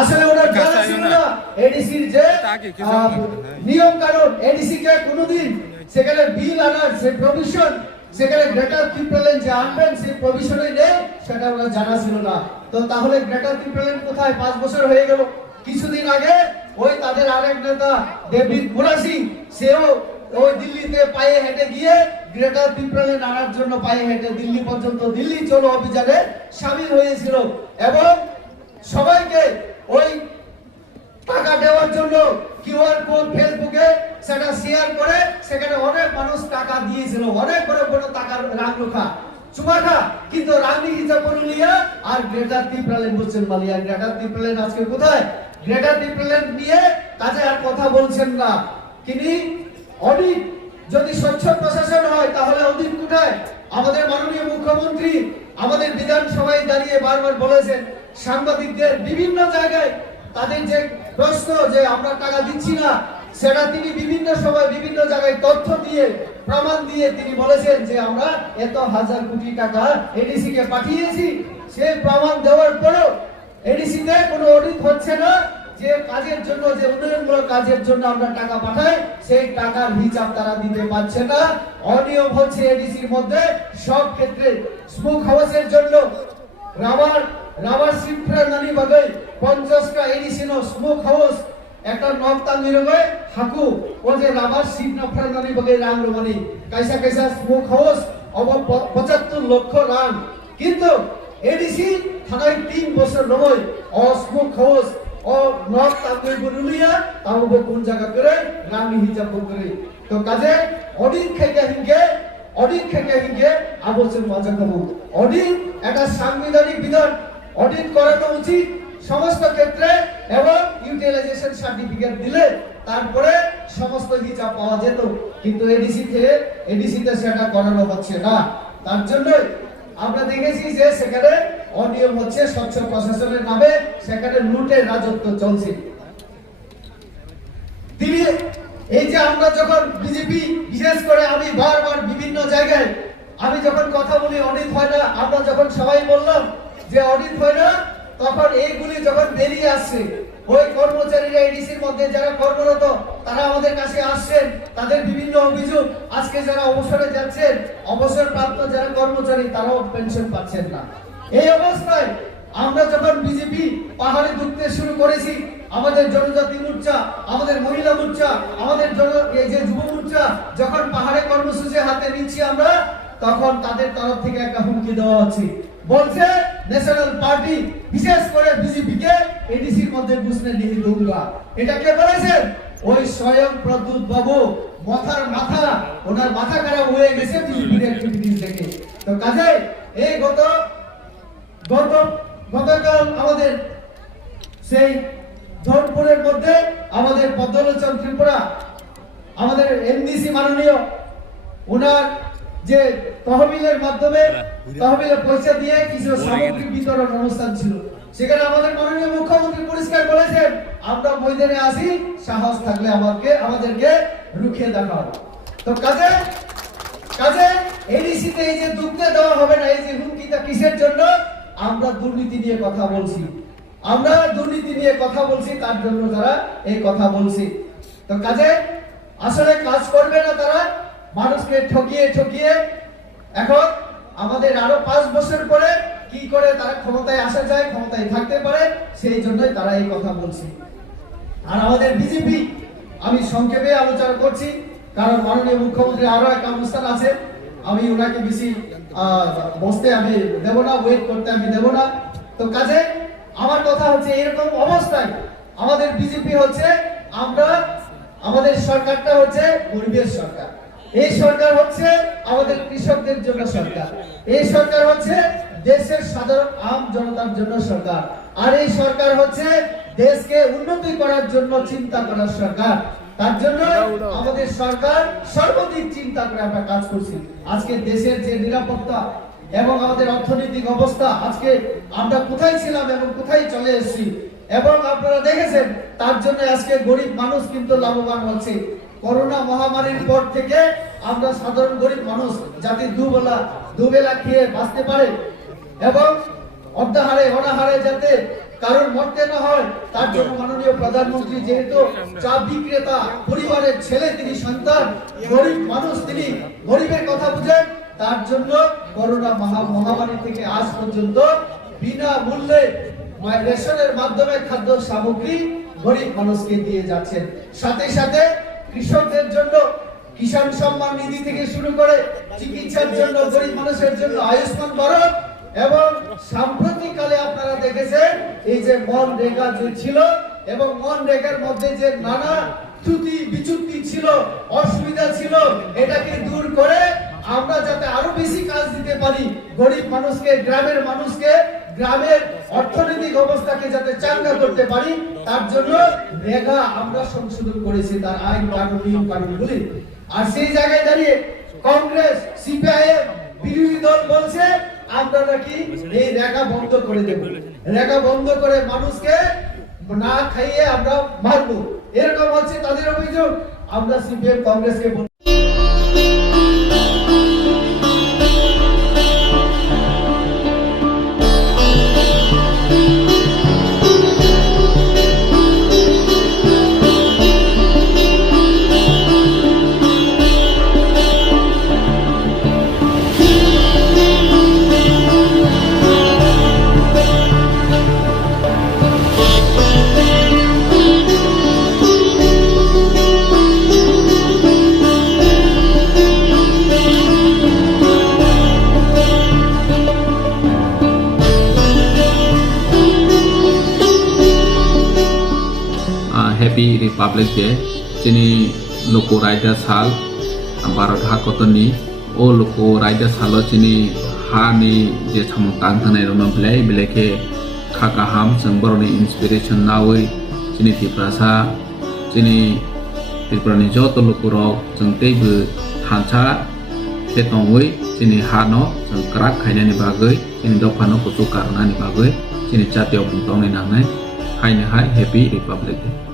আসলে ওনার জানা ছিল না এডিসির যে নিয়ম কানুন, এডিসি কে কোনোদিন সেখানে বিল আনার সে প্রভিশন, সেখানে গ্রেটার ত্রিপুরাল্যান্ড যে আনবেন সেই প্রভিশনে নেই, সেটা ওনার জানা ছিল না। তো তাহলে গ্রেটার ত্রিপুরাল্যান্ড কোথায়? 5 বছর হয়ে গেল। কিছুদিন আগে ওই তাদের আরেক নেতা ডেভিড মুরাসিং, সেও ওই দিল্লিতে পায়ে হেঁটে গিয়ে গ্রেটার ত্রিপুরাল্যান্ড আনার জন্য পায়ে হেঁটে দিল্লি পর্যন্ত, দিল্লি চলো অভিযানে সামিল হয়েছিল এবং সবাইকে ওই টাকা দেওয়ার জন্য কিউআর কোড ফেসবুকে সেটা শেয়ার করে সেখানে অনেক মানুষ টাকা দিয়েছিল, অনেক বড় বড় টাকার রাংলুখা চুমাখা। কিন্তু রানী হিসাব পুরুলিয়া আর গ্রেটার ত্রিপুরাল্যান্ড বলছেন মালিয়া। গ্রেটার ত্রিপুরাল্যান্ড আজকে কোথায়? গ্রেটার ত্রিপুরাল্যান্ড নিয়ে কাজে আর কথা বলছেন না। তিনি অডিট যদি স্বচ্ছ প্রশাসন হয় তাহলে অডিট কোথায়? আমাদের মাননীয় মুখ্যমন্ত্রী আমাদের বিধানসভায় দাঁড়িয়ে বারবার বলেছেন সাংবাদিকদের বিভিন্ন জায়গায় তাদের যে প্রশ্ন যে আমরা টাকা দিচ্ছি না, সেটা তিনি বিভিন্ন সময় বিভিন্ন জায়গায় তথ্য দিয়ে প্রমাণ দিয়ে তিনি বলেছেন যে আমরা এত হাজার কোটি টাকা এডিসি কে পাঠিয়েছি। সেই প্রমাণ দেওয়ার পরেও এডিসি তে কোনো অডিট হচ্ছে না। যে কাজের জন্য, যে উন্নয়নমূলক কাজের জন্য আমরা টাকা পাঠাই, সেই টাকার হিসাব তারা দিতে পারছে না। অনিয়ম হচ্ছে এডিসির মধ্যে সব ক্ষেত্রে। স্মোক হাউসের জন্য রাবার সিফ্রা নানি বাগে 50টা এডিসিনো স্মোক হাউস একটা নকতা নিরবে হাকু ও যে রাবার সিট নফরা নানি বাগে রাং রমানি কাইসা কাইসা স্মোক হাউস অব 75 লক্ষ রাং। কিন্তু এডিসি থানায় 3 বছর নয় ও স্মোক হাউস ও নর্থ তাঙ্গুই পুরুলিয়া তাও কোন জায়গা করে রানী হিসাব করে। তো কাজে অডিট খেকে হিঙ্গে আবশ্যক মজা করব। অডিট একটা সাংবিধানিক বিধান, অডিট করানো উচিত সমস্ত ক্ষেত্রে এবং ইউটিলাইজেশন সার্টিফিকেট দিলে তারপরে সমস্ত হিসাব পাওয়া যেত। কিন্তু এডিসিতে সেটা করানো হচ্ছে না। তার জন্য আমরা দেখেছি যে সেখানে অনিয়ম হচ্ছে, স্বচ্ছ প্রশাসনের নামে সেখানে লুটের রাজত্ব চলছে। তিনি এই যে আমরা যখন বিজেপি, বিশেষ করে আমি বারবার বিভিন্ন জায়গায় আমি যখন কথা বলি অডিট হয় না, আমরা যখন সবাই বললাম যে অডিট হয় না, তখন এইগুলি যখন বেরিয়ে আসছে ওই কর্মচারীরা এডিসির মধ্যে যারা কর্মরত তারা আমাদের কাছে আসছেন, তাদের বিভিন্ন অভিযোগ। আজকে যারা অবসরে যাচ্ছেন, অবসরপ্রাপ্ত যারা কর্মচারী তারাও পেনশন পাচ্ছেন না। এই অবস্থায় আমরা যখন বিজেপি পাহাড়ে ঢুকতে শুরু করেছি, আমাদের জনজাতি মোর্চা, আমাদের মহিলা মোর্চা, আমাদের এই যে যুব মোর্চা যখন পাহাড়ে কর্মসূচি হাতে নিচ্ছি আমরা, তখন তাদের তরফ থেকে একটা হুমকি দেওয়া হচ্ছে। বলছে ন্যাশনাল পার্টি বিশেষ করে বিজেপি কে এডিসির মধ্যে ঘুষনে নিয়ে দৌড়া। এটা কে বলেছেন? ওই স্বয়ং প্রদ্যুৎ বাবু। ওনার মাথা খারাপ হয়ে গেছে বিজেপির অ্যাক্টিভিটিস দেখে। তো কাজে এই গতকাল আমাদের সেই ধনপুরের মধ্যে আমাদের পদ্মলোচন ত্রিপুরা, আমাদের এমডিসি মাননীয়, ওনার যে তহবিলের মাধ্যমে তহবিলে পয়সা দিয়ে কিছু সামগ্রী বিতরণ অনুষ্ঠান ছিল, সেখানে আমাদের মাননীয় মুখ্যমন্ত্রী পরিষ্কার বলেছেন আমরা ময়দানে আসি, সাহস থাকলে আমাদেরকে রুখে দেখাও। তো কাজে এডিসিতে এই যে দুঃখে দেওয়া হবে না, এই যে হুমকিটা কিসের জন্য? আমরা দুর্নীতি নিয়ে কথা বলছি, তার জন্য তারা এই কথা বলছি। তো কাজে আসলে কাজ করবে না তারা, মানুষকে ঠকিয়ে এখন আমাদের আরো 5 বছর পরে কি করে তারা ক্ষমতায় আসা যায়, ক্ষমতায় থাকতে পারে, সেই জন্যই তারা এই কথা বলছে। আর আমাদের বিজেপি, আমি সংক্ষেপে আলোচনা করছি কারণ মাননীয় মুখ্যমন্ত্রী আরো একটা অনুষ্ঠান আছে, আমি ওনাকে বেশি বসতে আমি দেব না, ওয়েট করতে আমি দেব না। তো কাজে আমার কথা হচ্ছে এরকম অবস্থায় আমাদের বিজেপি হচ্ছে, আমাদের সরকারটা হচ্ছে গরিবের সরকার, এই সরকার হচ্ছে আমাদের কৃষকদের জন্য সরকার, এই সরকার হচ্ছে দেশের সাধারণ আম জনতার জন্য সরকার, আর এই সরকার হচ্ছে দেশকে উন্নতি করার জন্য চিন্তা করার সরকার। তার জন্য আমাদের সরকার সর্বাধিক চিন্তা করে আমরা কাজ করছি। আজকে দেশের যে নিরাপত্তা এবং আমাদের অর্থনৈতিক অবস্থা, আজকে আমরা কোথায় ছিলাম এবং কোথায় চলে এসেছি, এবং আপনারা দেখেছেন তার জন্য আজকে গরিব মানুষ কিন্তু লাভবান হচ্ছে। করোনা মহামারীর পর থেকে আমরা সাধারণ গরিব মানুষ যাতে দুবেলা খেয়ে বাঁচতে পারে এবং অর্ধাহারে অনাহারে যাতে কারণ মরতে না হয় তার জন্য মাননীয় প্রধানমন্ত্রী যেহেতু চা বিক্রেতা পরিবারের ছেলে, তিনি সন্তান, গরিব মানুষ, তিনি গরিবের কথা বুঝেন, তার জন্য করোনা মহামারী থেকে আজ পর্যন্ত বিনা মূল্যে রেশনের মাধ্যমে খাদ্য সামগ্রী গরিব মানুষকে দিয়ে যাচ্ছেন। সাথে সাথে কৃষকদের জন্য কিষাণ সম্মান নিধি থেকে শুরু করে চিকিৎসার জন্য, গরিব মানুষের জন্য আয়ুষ্মান ভারত, এবং সাম্প্রতিককালে আপনারা দেখেছেন এই যে মনরেগা যে ছিল এবং মনরেগার মধ্যে যে নানা ত্রুটি বিচ্যুতি ছিল, অসুবিধা ছিল, এটাকে দূর করে আমরা যাতে আরো বেশি কাজ দিতে পারি, গরিব মানুষকে, গ্রামের মানুষকে, গ্রামের অর্থনৈতিক অবস্থাকে যাতে চাঙ্গা করতে পারি, তার জন্য রেগা আমরা সংশোধন করেছি, তার আইন কানুন নিয়ম কানুনগুলি। আর সেই জায়গায় দাঁড়িয়ে কংগ্রেস, সিপিআইএম, বিরোধী দল বলছে আমরা নাকি এই রেগা বন্ধ করে দেব, রেগা বন্ধ করে মানুষকে না খাইয়ে আমরা মারবো, এরকম হচ্ছে তাদের অভিযোগ। আমরা সিপিএম কংগ্রেসকে Happy Republic Day chini loko raja sal Bharat hakotoni o loko raja salo chini ha ni je chamukang thanai rona belai ke khaka ham sangboroni inspiration nawi chini tiprasa chini tiprani joto loko rok jengtei bu thancha ketongwi chini ha no jeng krak khaina ni bagai chini dopano kutu karna ni bagai chini jatiyo bungtong ni nangnai hai Happy Republic Day.